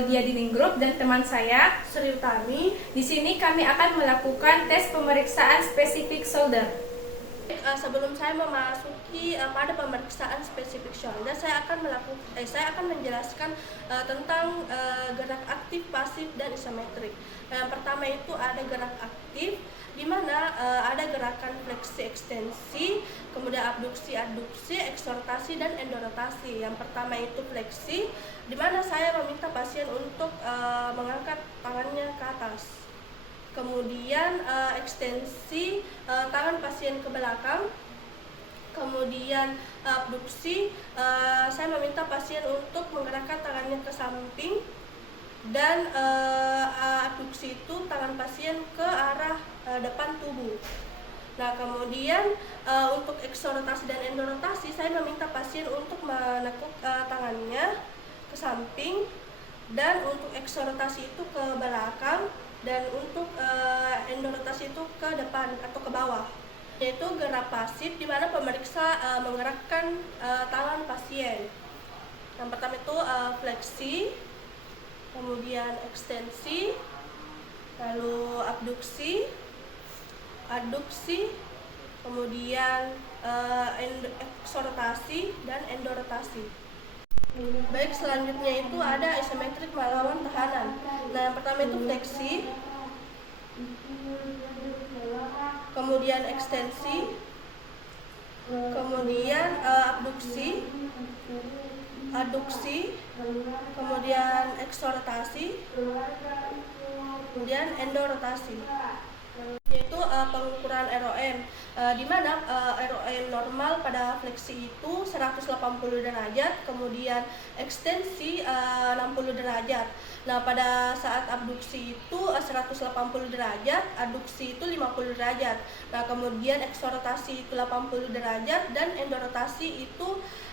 Claudia Diningrup dan teman saya Sri Utami. Di sini kami akan melakukan tes pemeriksaan spesifik shoulder. Sebelum saya memasuki pada pemeriksaan spesifik shoulder, saya akan menjelaskan tentang gerak aktif, pasif, dan isometrik. Yang pertama itu ada gerak aktif, di mana ada gerakan fleksi ekstensi, kemudian abduksi aduksi, eksortasi, dan endorotasi. Yang pertama itu fleksi, di mana saya meminta pasien untuk mengangkat tangannya ke atas. Kemudian ekstensi, tangan pasien ke belakang. Kemudian abduksi, saya meminta pasien untuk menggerakkan tangannya ke samping. Dan abduksi itu tangan pasien ke arah depan tubuh. Nah, kemudian untuk eksortasi dan endorotasi, saya meminta pasien untuk menekuk tangannya ke samping, dan untuk eksortasi itu ke belakang, dan untuk endorotasi itu ke depan atau ke bawah. Yaitu gerak pasif, di mana pemeriksa menggerakkan tangan pasien. Yang pertama itu fleksi, kemudian ekstensi, lalu abduksi, aduksi, kemudian eksortasi, dan endorotasi. Baik, selanjutnya itu ada isometrik melawan tahanan. Nah, yang pertama itu fleksi, kemudian ekstensi, kemudian abduksi, aduksi, kemudian eksortasi, kemudian endorotasi. Yaitu pengukuran ROM, di mana ROM normal pada fleksi itu 180 derajat, kemudian ekstensi 60 derajat. Nah, pada saat abduksi itu 180 derajat, aduksi itu 50 derajat. Nah, kemudian eksortasi itu 80 derajat, dan endorotasi itu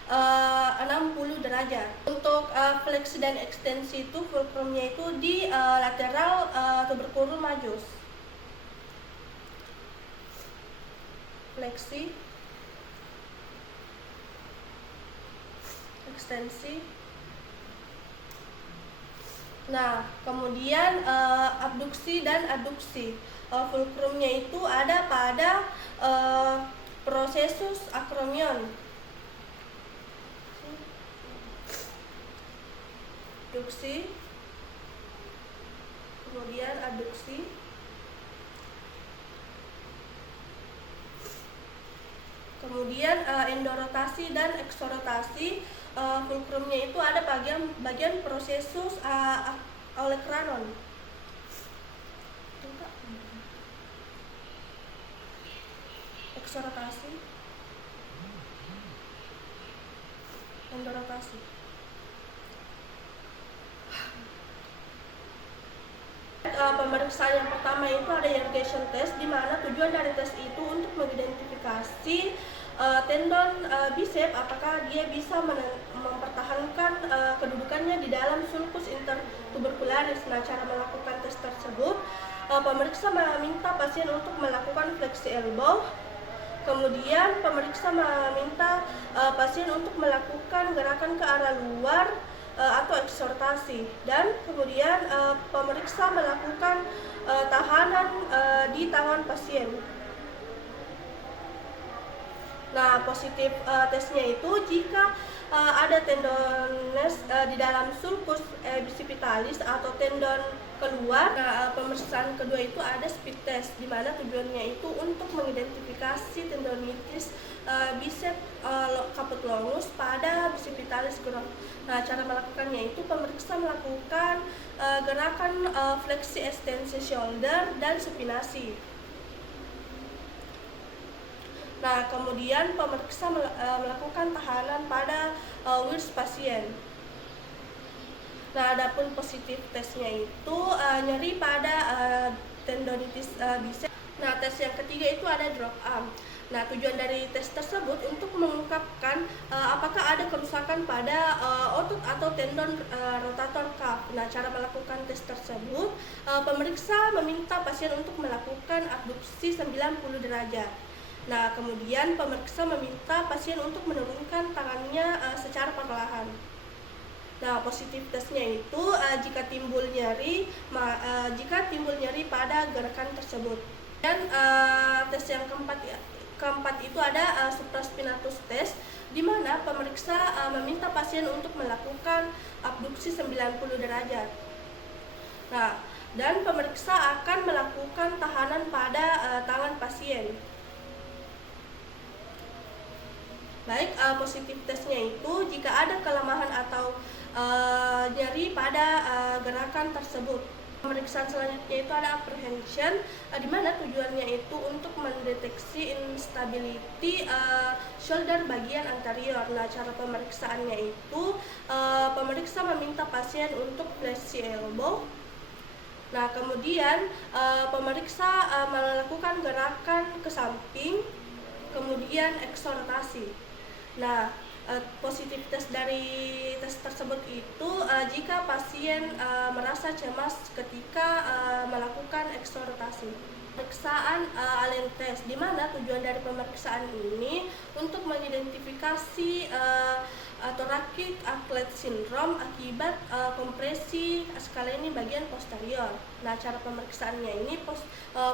60 derajat. Untuk fleksi dan ekstensi itu fulcrumnya itu di lateral tuberculum majus. Fleksi, ekstensi. Nah, kemudian abduksi dan aduksi, fulcrumnya itu ada pada processus acromion. Abduksi, kemudian aduksi, kemudian endorotasi dan eksortasi, fulcrumnya itu ada bagian processus olecranon. Eksortasi, endorotasi. Pemeriksaan yang pertama itu ada irrigation test, di mana tujuan dari tes itu untuk mengidentifikasi tendon bicep, apakah dia bisa mempertahankan kedudukannya di dalam sulcus intertubercularis. Nah, cara melakukan tes tersebut, pemeriksa meminta pasien untuk melakukan fleksi elbow. Kemudian pemeriksa meminta pasien untuk melakukan gerakan ke arah luar atau eksortasi, dan kemudian pemeriksa melakukan tahanan di tangan pasien. Nah, positif tesnya itu jika ada tendones di dalam sulcus bicipitalis atau tendon keluar. Nah, pemeriksaan kedua itu ada speed test, di mana tujuannya itu untuk mengidentifikasi tendonitis bicep caput longus pada bicipitalis ground. Nah, cara melakukannya itu pemeriksa melakukan gerakan fleksi ekstensi shoulder dan supinasi. Nah, kemudian pemeriksa melakukan tahanan pada wirs pasien. Nah, adapun positif tesnya itu nyeri pada tendonitis bicep. Nah, tes yang ketiga itu ada drop arm. Nah, tujuan dari tes tersebut untuk mengungkapkan apakah ada kerusakan pada otot atau tendon rotator cuff. Nah, cara melakukan tes tersebut, pemeriksa meminta pasien untuk melakukan abduksi 90 derajat. Nah, kemudian pemeriksa meminta pasien untuk menurunkan tangannya secara perlahan. Nah, positif tesnya itu jika timbul nyeri, pada gerakan tersebut. Dan tes yang keempat itu ada supraspinatus test, di mana pemeriksa meminta pasien untuk melakukan abduksi 90 derajat. Nah, dan pemeriksa akan melakukan tahanan pada tangan pasien. Baik, positif tesnya itu jika ada kelemahan atau nyeri pada gerakan tersebut. Pemeriksaan selanjutnya itu ada apprehension, di mana tujuannya itu untuk mendeteksi instability shoulder bagian anterior. Nah, cara pemeriksaannya itu pemeriksa meminta pasien untuk flexi elbow. Nah, kemudian pemeriksa melakukan gerakan ke samping, kemudian eksortasi. Nah, positif tes dari tes tersebut itu jika pasien merasa cemas ketika melakukan eksortasi. Pemeriksaan Allen test, di mana tujuan dari pemeriksaan ini untuk mengidentifikasi thoracic outlet syndrome akibat kompresi skaleni bagian posterior. Nah, cara pemeriksaannya ini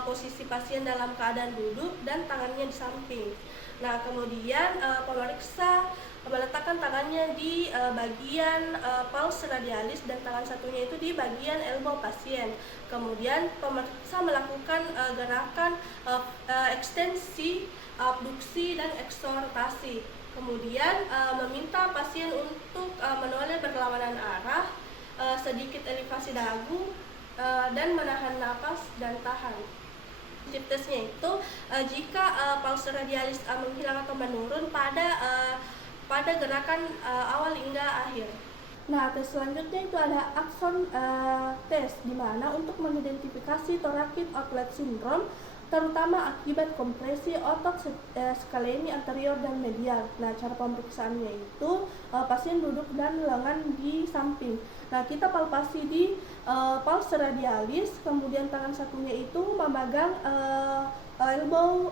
posisi pasien dalam keadaan duduk dan tangannya di samping. Nah, kemudian pemeriksa meletakkan tangannya di bagian pulse radialis dan tangan satunya itu di bagian elbow pasien. Kemudian pemeriksa melakukan gerakan ekstensi, abduksi, dan eksortasi. Kemudian meminta pasien untuk menoleh berlawanan arah, sedikit elevasi dagu, dan menahan napas dan tahan. Positif tesnya itu jika pulse radialis menghilang atau menurun pada gerakan awal hingga akhir. Nah, tes selanjutnya itu ada Axon test, di mana untuk mengidentifikasi thoracic outlet syndrome terutama akibat kompresi otot skaleni anterior dan medial. Nah, cara pemeriksaannya itu pasien duduk dan lengan di samping. Nah, kita palpasi di pulse radialis, kemudian tangan satunya itu memegang elbow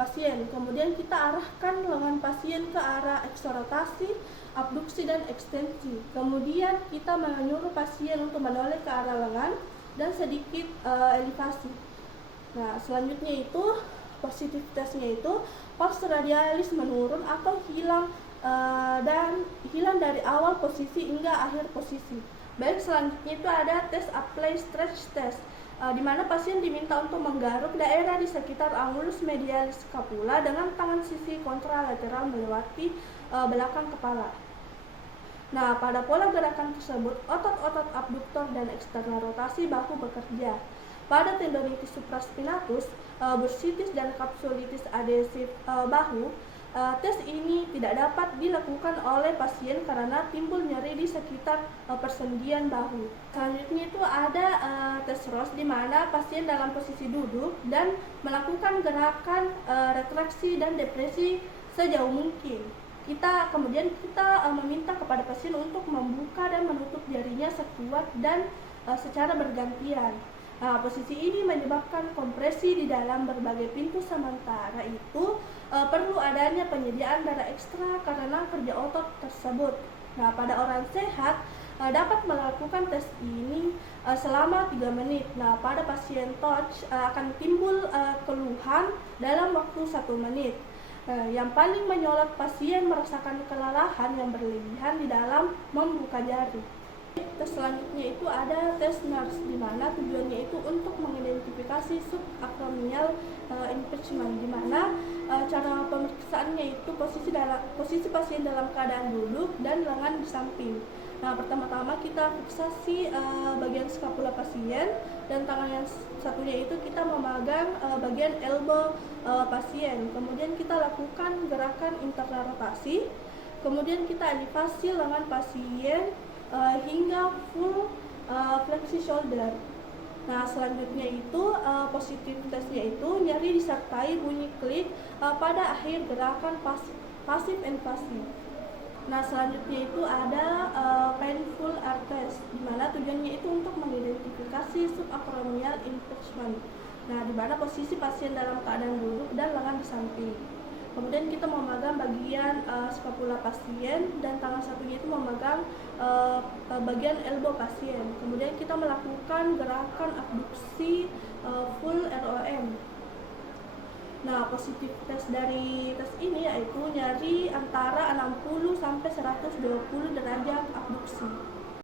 pasien. Kemudian kita arahkan lengan pasien ke arah eksortasi, abduksi, dan ekstensi. Kemudian kita menyuruh pasien untuk menoleh ke arah lengan dan sedikit elevasi. Nah, selanjutnya itu positif tesnya itu pulse radialis menurun atau hilang dan hilang dari awal posisi hingga akhir posisi. Baik, selanjutnya itu ada tes apply stretch test, di mana pasien diminta untuk menggaruk daerah di sekitar angulus medialis scapula dengan tangan sisi kontralateral melewati belakang kepala. Nah, pada pola gerakan tersebut, otot-otot abduktor dan eksternal rotasi bahu bekerja. Pada tendonitis supraspinatus, bursitis, dan kapsulitis adhesif bahu, tes ini tidak dapat dilakukan oleh pasien karena timbul nyeri di sekitar persendian bahu. Selanjutnya itu ada tes Ross, di mana pasien dalam posisi duduk dan melakukan gerakan retraksi dan depresi sejauh mungkin. Kemudian kita meminta kepada pasien untuk membuka dan menutup jarinya sekuat dan secara bergantian. Nah, posisi ini menyebabkan kompresi di dalam berbagai pintu, sementara itu perlu adanya penyediaan darah ekstra karena kerja otot tersebut. Nah, pada orang sehat dapat melakukan tes ini selama 3 menit. Nah, pada pasien TORCH akan timbul keluhan dalam waktu 1 menit. Yang paling menyolot pasien merasakan kelelahan yang berlebihan di dalam membuka jari. Tes selanjutnya itu ada tes NARS, di mana tujuannya itu untuk mengidentifikasi subacromial impingement, di mana cara pemeriksaannya itu posisi pasien dalam keadaan duduk dan lengan di samping. Nah, pertama-tama kita fiksasi bagian skapula pasien, dan tangan yang satunya itu kita memegang bagian elbow pasien. Kemudian kita lakukan gerakan internal rotasi, kemudian kita elevasi lengan pasien hingga full flexi shoulder. Nah, selanjutnya itu positif tesnya itu nyeri disertai bunyi klik pada akhir gerakan pasif invasi. Nah, selanjutnya itu ada painful air test, di mana tujuannya itu untuk mengidentifikasi subacromial impingement. Nah, di mana posisi pasien dalam keadaan duduk dan lengan di samping. Kemudian kita memegang bagian scapula pasien, dan tangan satunya itu memegang bagian elbow pasien. Kemudian kita melakukan gerakan abduksi full ROM. Nah, positivitas dari tes ini yaitu nyeri antara 60 sampai 120 derajat abduksi.